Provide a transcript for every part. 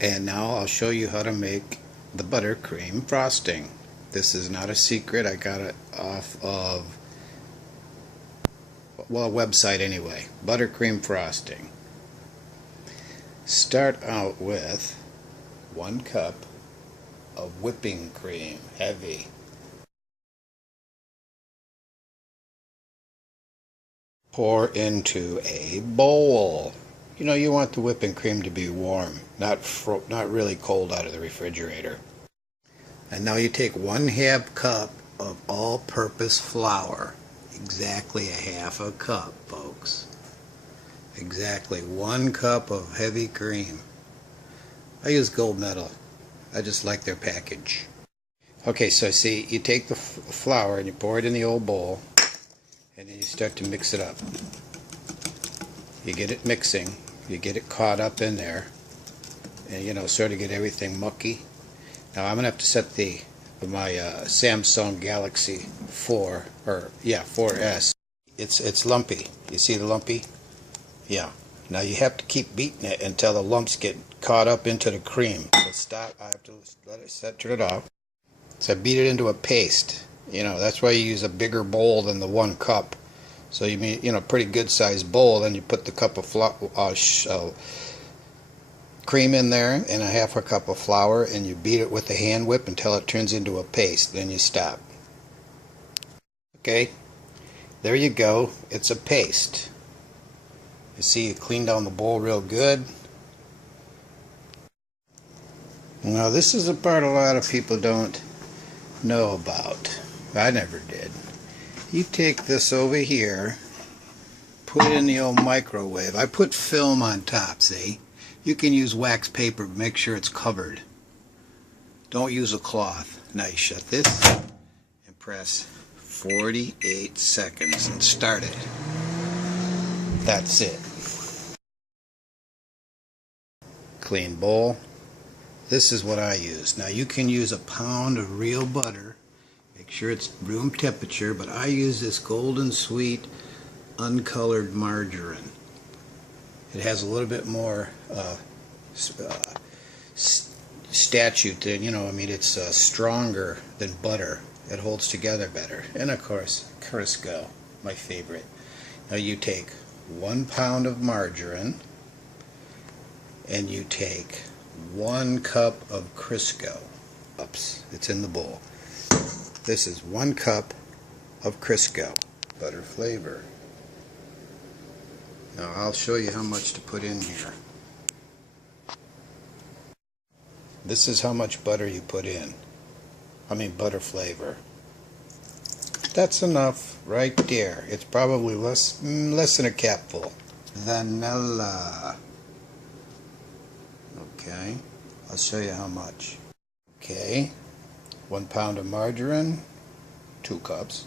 And now I'll show you how to make the buttercream frosting. This is not a secret. I got it off of, well, a website anyway. Buttercream frosting. Start out with 1 cup of whipping cream, heavy. Pour into a bowl. You know, you want the whipping cream to be warm, not really cold out of the refrigerator. And now you take 1/2 cup of all-purpose flour. Exactly a 1/2 cup, folks. Exactly 1 cup of heavy cream. I use gold medal. I just like their package. Okay, so see, you take the flour and you pour it in the old bowl, and then you start to mix it up. You get it mixing, you get it caught up in there, and you know, sort of get everything mucky. Now I'm gonna have to set my Samsung Galaxy 4S. It's lumpy. You see the lumpy? Yeah. Now you have to keep beating it until the lumps get caught up into the cream. So stop. I have to let it set, turn it off. So I beat it into a paste. You know, that's why you use a bigger bowl than the 1 cup. So you mean, you know, pretty good sized bowl. Then you put the cup of cream in there and a 1/2 cup of flour, and you beat it with the hand whip until it turns into a paste. Then you stop. Okay, there you go. It's a paste. You see, you clean down the bowl real good. Now this is a part a lot of people don't know about. I never did. You take this over here, put it in the old microwave. I put film on top, see? You can use wax paper, but make sure it's covered. Don't use a cloth. Now you shut this and press 48 seconds and start it. That's it. Clean bowl. This is what I use. Now you can use a pound of real butter. Make sure it's room temperature, but I use this Golden Sweet uncolored margarine. It has a little bit more statute than, you know, I mean, it's stronger than butter. It holds together better. And of course, Crisco, my favorite. Now you take 1 pound of margarine and you take 1 cup of Crisco. Oops, it's in the bowl. This is 1 cup of Crisco, butter flavor. Now I'll show you how much to put in here. This is how much butter you put in. I mean butter flavor. That's enough right there. It's probably less than a capful. Vanilla. Okay, I'll show you how much. Okay, 1 pound of margarine, 2 cups,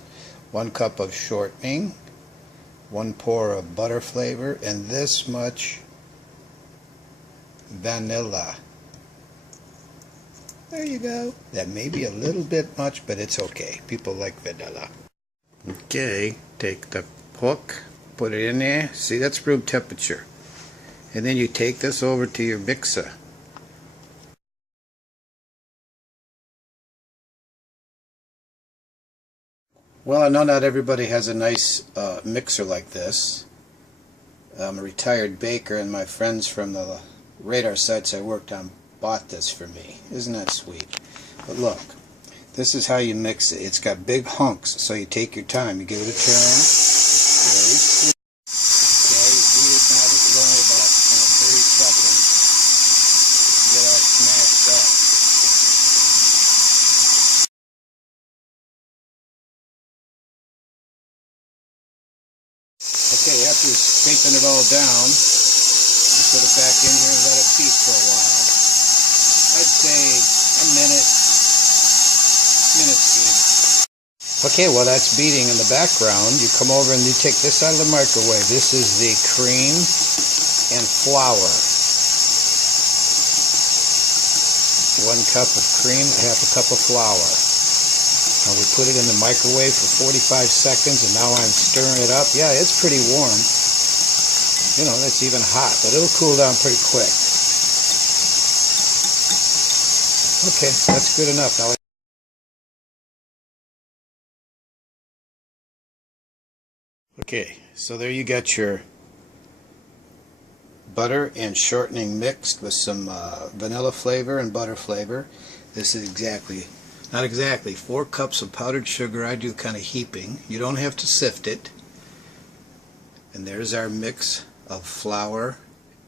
1 cup of shortening, 1 pour of butter flavor, and this much vanilla. There you go. That may be a little bit much, but it's okay. People like vanilla. Okay, take the hook, put it in there. See, that's room temperature. And then you take this over to your mixer. Well, I know not everybody has a nice mixer like this. I'm a retired baker, and my friends from the radar sites I worked on bought this for me. Isn't that sweet? But look, this is how you mix it. It's got big hunks, so you take your time. You give it a turn. Very slow. Okay, you beat it now. This is only about 30 seconds to get all smashed up. Okay, after scraping it all down, you put it back in here and let it beat for a while. I'd say a minute. Minute's good. Okay, while that's beating in the background, you come over and you take this out of the microwave. This is the cream and flour. 1 cup of cream, 1/2 cup of flour. Now we put it in the microwave for 45 seconds, and now I'm stirring it up. Yeah, it's pretty warm. You know, it's even hot, but it'll cool down pretty quick. Okay, that's good enough. Now, okay, so there you got your butter and shortening mixed with some vanilla flavor and butter flavor. This is not exactly, 4 cups of powdered sugar. I do kind of heaping. You don't have to sift it. And there's our mix of flour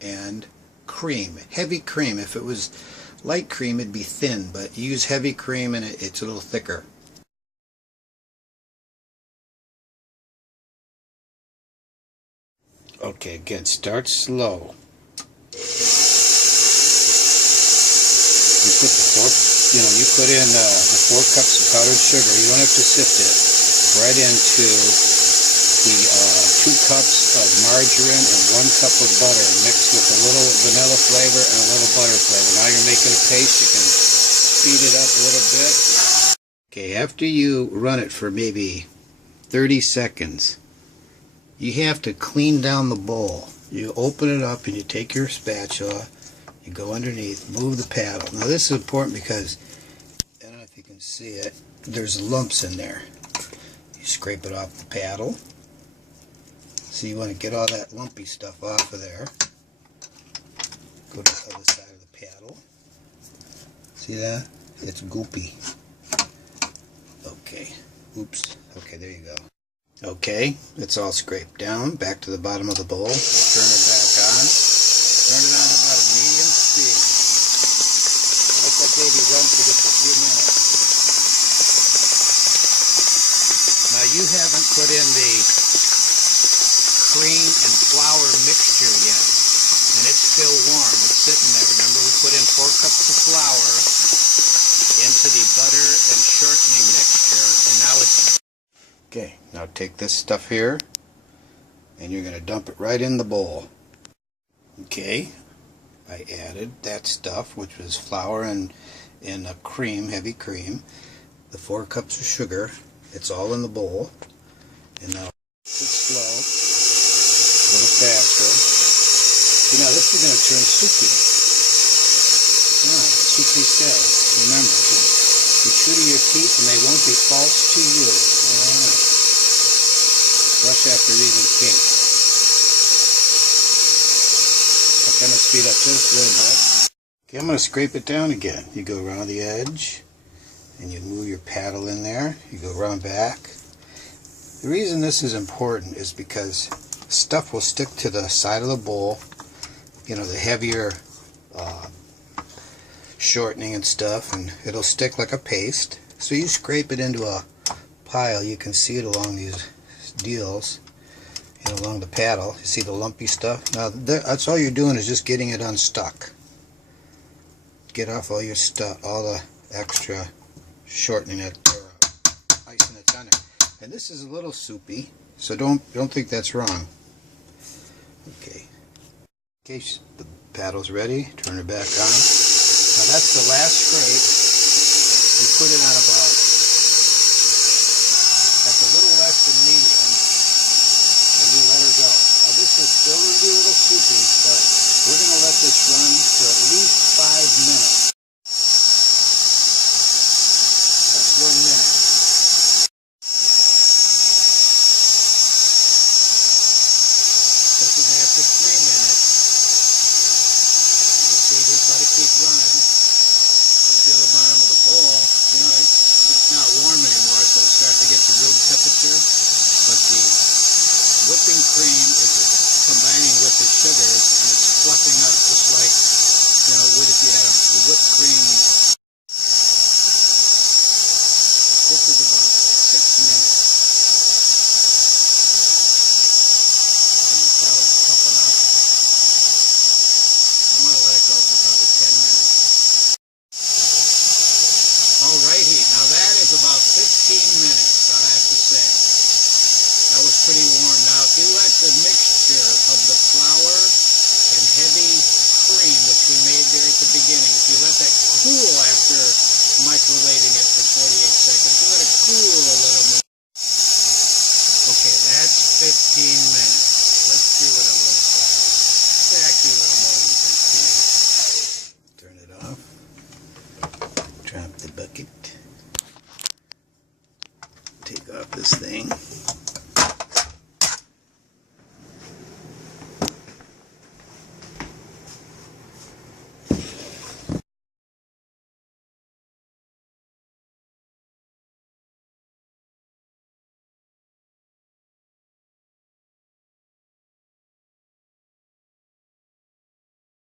and cream. Heavy cream. If it was light cream, it'd be thin, but you use heavy cream and it's a little thicker. Okay, again, start slow. You put in the 4 cups of powdered sugar. You don't have to sift it. Right into the 2 cups of margarine and 1 cup of butter mixed with a little vanilla flavor and a little butter flavor. Now you're making a paste. You can speed it up a little bit. Okay, after you run it for maybe 30 seconds, you have to clean down the bowl. You open it up and you take your spatula, you go underneath, move the paddle. Now this is important because, I don't know if you can see it, there's lumps in there. You scrape it off the paddle. So you want to get all that lumpy stuff off of there. Go to the other side of the paddle. See that? It's goopy. Okay. Oops. Okay, there you go. Okay, it's all scraped down. Back to the bottom of the bowl. Turn it back on. Turn it on to about a medium speed. Let that baby run for just a few minutes. Now you haven't put in the cream and flour mixture yet. And it's still warm. It's sitting there. Remember, we put in 4 cups of flour into the butter and shortening mixture. And now it's... Okay, now take this stuff here and you're going to dump it right in the bowl. Okay, I added that stuff, which was flour and a cream, heavy cream, the 4 cups of sugar. It's all in the bowl. And now it's slow, a little faster. See, now this is going to turn soupy. Soupy still. Remember, be true to your teeth and they won't be false to you. Alright. Brush after eating cake. I'm going to speed up just a little bit. Okay, I'm going to scrape it down again. You go around the edge and you move your paddle in there. You go around back. The reason this is important is because stuff will stick to the side of the bowl. You know, the heavier shortening and stuff, and it'll stick like a paste. So you scrape it into a pile. You can see it along these deals and along the paddle. You see the lumpy stuff? Now that's all you're doing is just getting it unstuck. Get off all your stuff, all the extra shortening or icing that's on it. And this is a little soupy, so don't think that's wrong. Okay. Okay, the paddle's ready. Turn it back on. Now that's the last scrape. You put it on about, that's a little less than medium, and you let her go. Now this is still going to be a little soupy, but we're going to let this run for at least 5 minutes. That's 1 minute. This is after 3 minutes. You see, just let it keep running. Feel the bottom of the bowl. You know, bucket. Take off this thing.